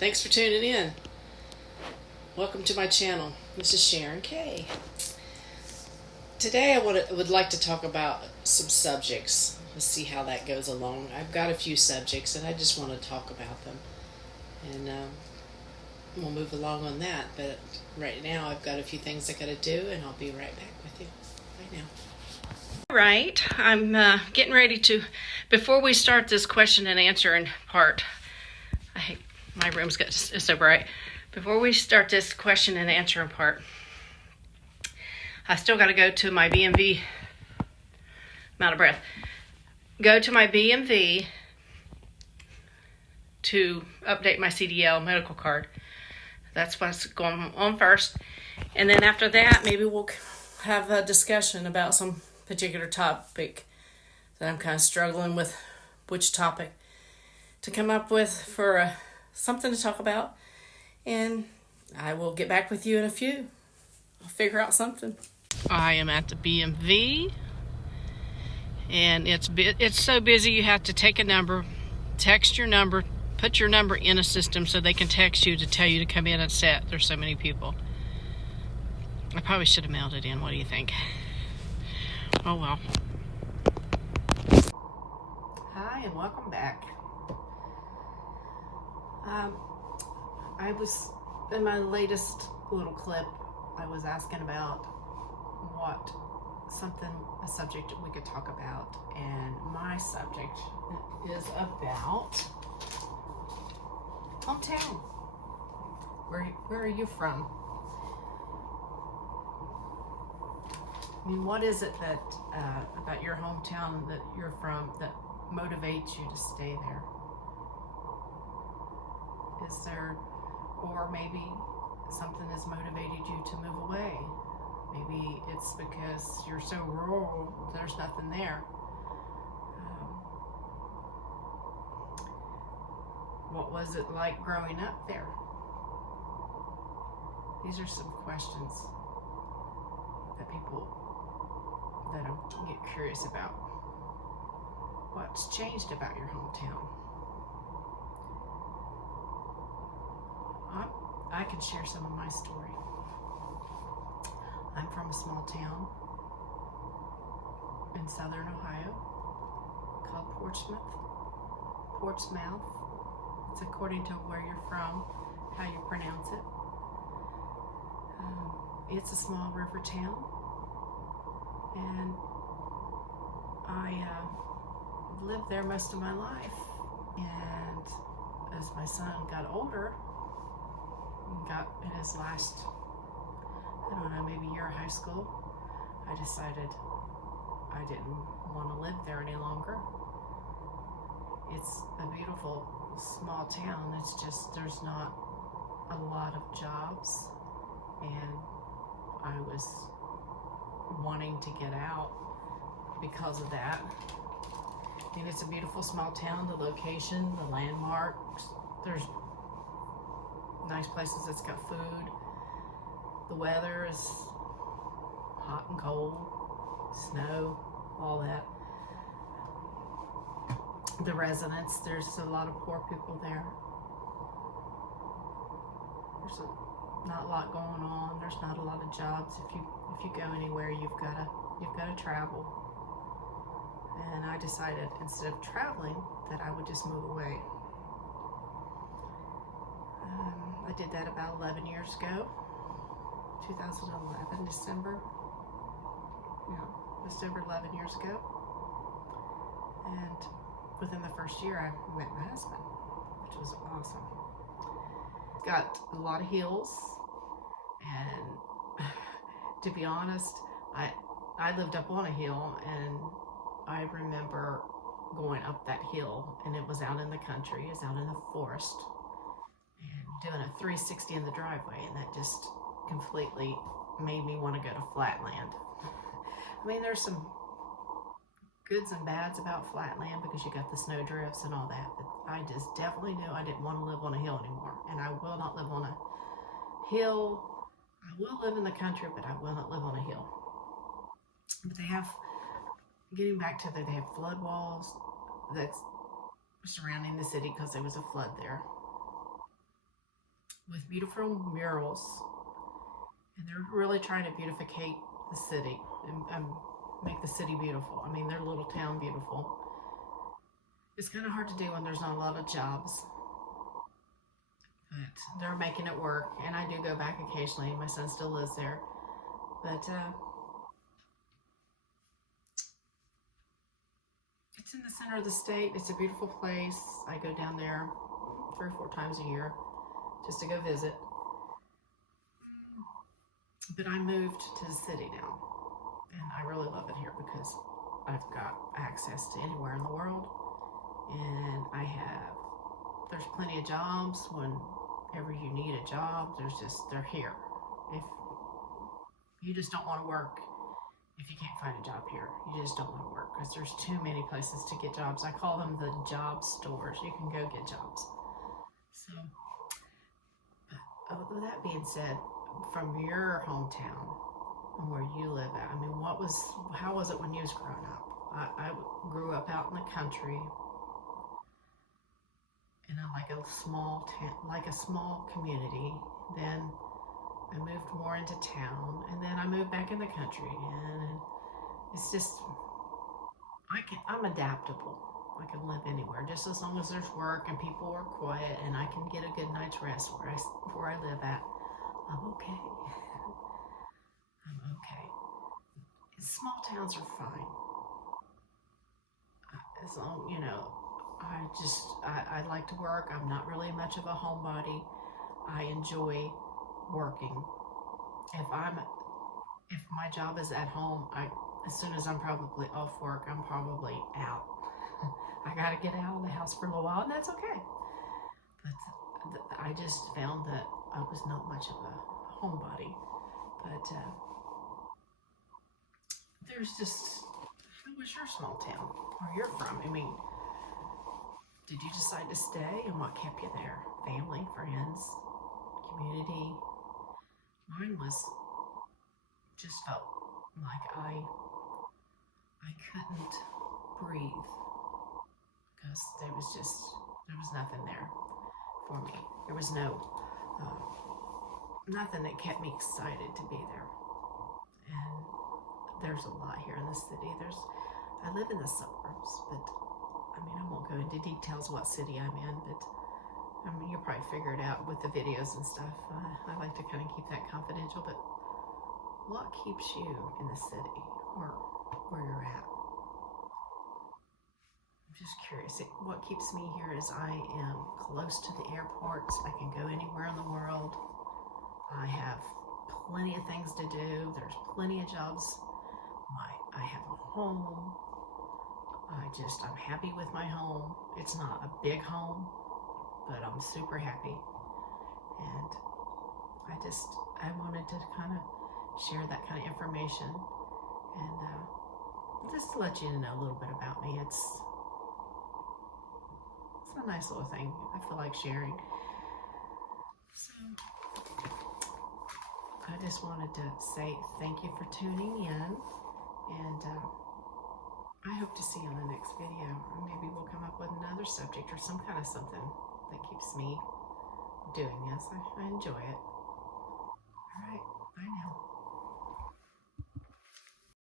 Thanks for tuning in. Welcome to my channel. This is Sharon Kay. Today I would like to talk about some subjects. Let's see how that goes along. I've got a few subjects and I just want to talk about them. And we'll move along on that. But right now I've got a few things I got to do and I'll be right back with you right now. Right, I'm getting ready to, before we start this question and answering part, I hate my room's so bright. Before we start this question and answering part, I still got to go to my BMV. I'm out of breath. Go to my BMV to update my CDL medical card. That's what's going on first. And then after that, maybe we'll have a discussion about some particular topic that I'm kind of struggling with which topic to come up with for something to talk about. And I will get back with you in a few. I'll figure out something. I am at the BMV, and it's so busy you have to take a number, text your number, put your number in a system so they can text you to tell you to come in and sit. There's so many people. I probably should have mailed it in. What do you think? Oh well. Hi and welcome back. I was, in my latest little clip, I was asking about a subject we could talk about, and my subject is about hometown. Where are you from? I mean, what is it that about your hometown that you're from that motivates you to stay there? Is there, or maybe something has motivated you to move away? Maybe it's because you're so rural, there's nothing there. What was it like growing up there? These are some questions that I get curious about. What's changed about your hometown? I can share some of my story. I'm from a small town in southern Ohio called Portsmouth. It's according to where you're from, how you pronounce it. It's a small river town, and I lived there most of my life. And as my son got older, got in his last, I don't know, maybe year of high school, I decided I didn't want to live there any longer. It's a beautiful small town. It's just there's not a lot of jobs, and I was wanting to get out because of that. I mean, it's a beautiful small town, the location, the landmarks, there's nice places that's got food. The weather is hot and cold, snow, all that. The residents, there's a lot of poor people there. There's not a lot going on. There's not a lot of jobs. If you go anywhere, you've got to travel. And I decided instead of traveling that I would just move away. I did that about 11 years ago, 2011, December 11 years ago. And within the first year, I met my husband, which was awesome. Got a lot of hills, and to be honest, I lived up on a hill, and I remember going up that hill, and it was out in the country, it was out in the forest, and doing a 360 in the driveway, and that just completely made me want to go to flatland. I mean, there's some goods and bads about flatland because you got the snow drifts and all that, but I just definitely knew I didn't want to live on a hill anymore, and I will not live on a hill. I will live in the country, but I will not live on a hill. But they have, getting back to that, they have flood walls that's surrounding the city because there was a flood there. with beautiful murals. And they're really trying to beautificate the city and make the city beautiful. I mean, their little town beautiful. It's kind of hard to do when there's not a lot of jobs. But they're making it work. And I do go back occasionally. My son still lives there. But it's in the center of the state. It's a beautiful place. I go down there 3 or 4 times a year just to go visit. But I moved to the city now. And I really love it here because I've got access to anywhere in the world. And there's plenty of jobs. Whenever you need a job, they're here. If you just don't want to work, if you can't find a job here, you just don't want to work because there's too many places to get jobs. I call them the job stores. You can go get jobs. So, with that being said, from your hometown and where you live at, I mean, how was it when you was growing up? I grew up out in the country in like a small town, like a small community. Then I moved more into town, and then I moved back in the country again. And it's just, I'm adaptable. I can live anywhere, just as long as there's work and people are quiet, and I can get a good night's rest where I live at. I'm okay. I'm okay. Small towns are fine. As long, I like to work. I'm not really much of a homebody. I enjoy working. If my job is at home, as soon as I'm probably off work, I'm probably out. I gotta get out of the house for a little while, and that's okay. But I just found that I was not much of a homebody. But there's just, how was your small town where you're from? I mean, did you decide to stay, and what kept you there? Family, friends, community? Mine just felt like I couldn't breathe because there was nothing there for me. There was nothing that kept me excited to be there. And there's a lot here in the city. I live in the suburbs, but I mean, I won't go into details what city I'm in, but I mean, you'll probably figure it out with the videos and stuff. I like to kind of keep that confidential, but what keeps you in the city or where you're at? I'm just curious. What keeps me here is I am close to the airports. I can go anywhere in the world. I have plenty of things to do. There's plenty of jobs. I have a home. I'm happy with my home. It's not a big home, but I'm super happy. And I wanted to kind of share that kind of information and just to let you know a little bit about me. It's a nice little thing. I feel like sharing. So I just wanted to say thank you for tuning in, and I hope to see you on the next video. Or maybe we'll come up with another subject or some kind of something that keeps me doing this. I enjoy it. All right, bye now.